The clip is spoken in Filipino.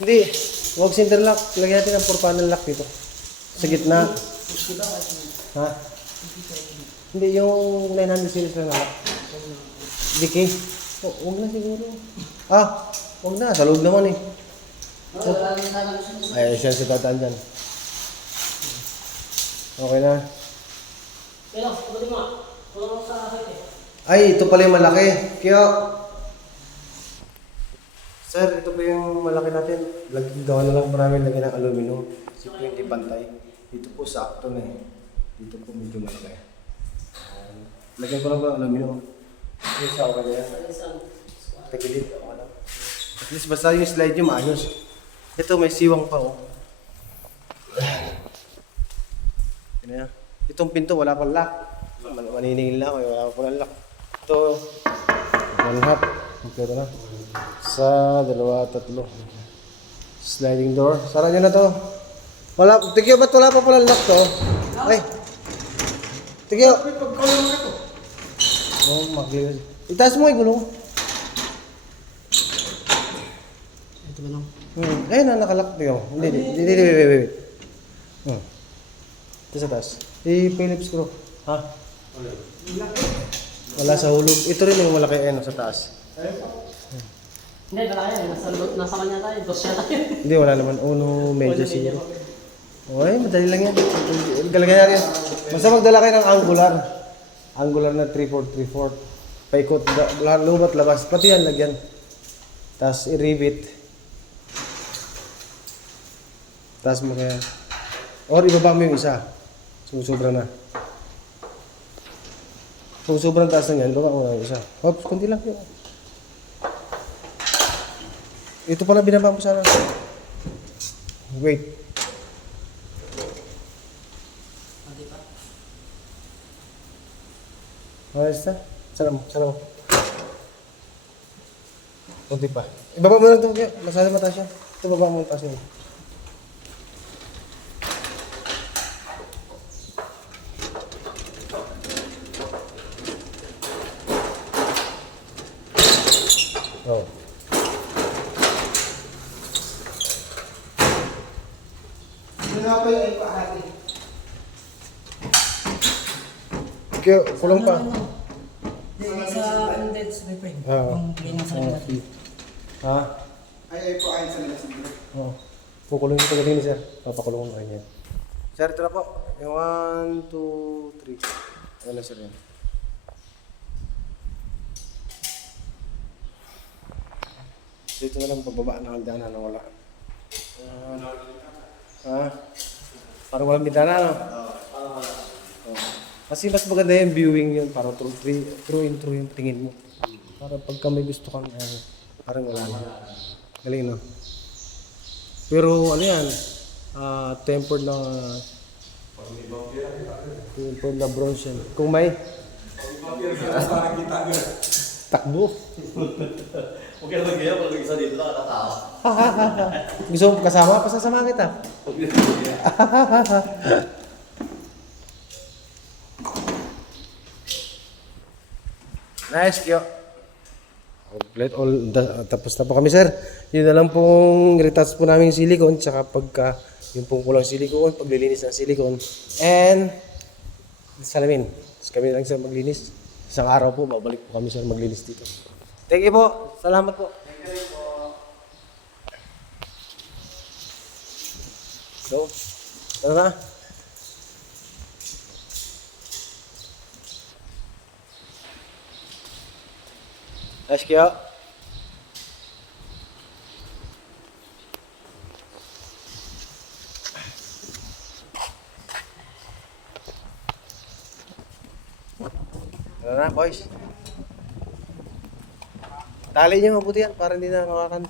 Hindi. Huwag center lock. Lagyan natin ang 4-panel lock dito. Sa gitna. Ha? Hindi, yung 900 series lang na lock. Diki. Oh, huwag na siguro. Huwag na. Sa loob naman eh. Ay, siya si Tataan dyan. Okay na. Ay, ito pala yung malaki. Kaya, sir, ito pa yung malaki natin. Gawa na lang marami lagyan ng aluminum. Siyempre hindi pantay. Dito po sakto na eh. Dito po medyo malaki. Lagyan ko lang ng aluminum. Ito sa okay na yan. Tagilid. Okay lang. At least basta yung slide nyo maayos. Ito may siwang pa oh. Yan. Itong pinto wala pang lock. Maniningil lang eh. Wala pang lock. Ito. One half. Kompleto na. Sa 2, 3. Sliding door. Sara nyo na to. Wala. Tigyo, ba't wala pa pala lock to? Ay. Tigyo. Oh, mag-gilid. Itaas mo yung gulong. Ito ba lang? Ayun na, nakalock. Tigyo. Hindi. Wait. Ito sa taas. I-Phillips screw. Ha? Wala sa hulog. Ito rin yung malaki sa taas. Hindi, wala yan. Nasa kanya tayo. Dos siya tayo. Hindi, wala naman. Uno, medyo siguro. Okay, madali lang yan. Galagay natin. Basta magdala kayo ng angular. Angular na 3/4, 3/4. Paikot, lubat, labas. Pati yan, lagyan. Tapos i-rivet. Tapos mo kaya. Or ibaba mo yung isa. Sobra na. Kung sobrang taas na yan, ibaba mo na yung isa. Oops, kunti lang yun. Ito pala binaba mo sana. Wait. Ayos na. Sana mo. Kunti pa. Ibaba mo lang ito. Masala mataas yan. Ito baba mo yung taas niya. Oh. Kaya, kulang pa. Sa undead repair. Oo. Ang pinang sa labas. Ha? Ay po, ayun sa labas. Oo. Kukulungin ko din sir. Papakulungin ko kanya. Sir, ito na po. Yung 1, 2, 3. Ano sir yan? Dito na lang pababa ng hagdanan na wala. Parang walang bintana, no? Oo. Kasi mas maganda yung viewing yun, para through yung tingin mo. Para pagka may gusto kang, parang wala lang. Galing, no? Pero ano yan, tempered na bronze yan. Kung may takbo. Okay lang kaya pag isa dito lang nakatawa. Gusto mo kasama? Pasasama kita. Nice, Kyo. Tapos na po kami, sir. Yun na lang pong retouch po namin yung silicone, tsaka pagka yung pong kulang silicone, paglilinis ng silicone. And salamin. Tapos kami lang sir maglinis. Isang araw po, babalik po kami sir maglinis dito. Thank you po. Salamat po. So, tara na. Nice, Kyo. Tara na, boys. Tali niyo mabuti yan para hindi na makakan.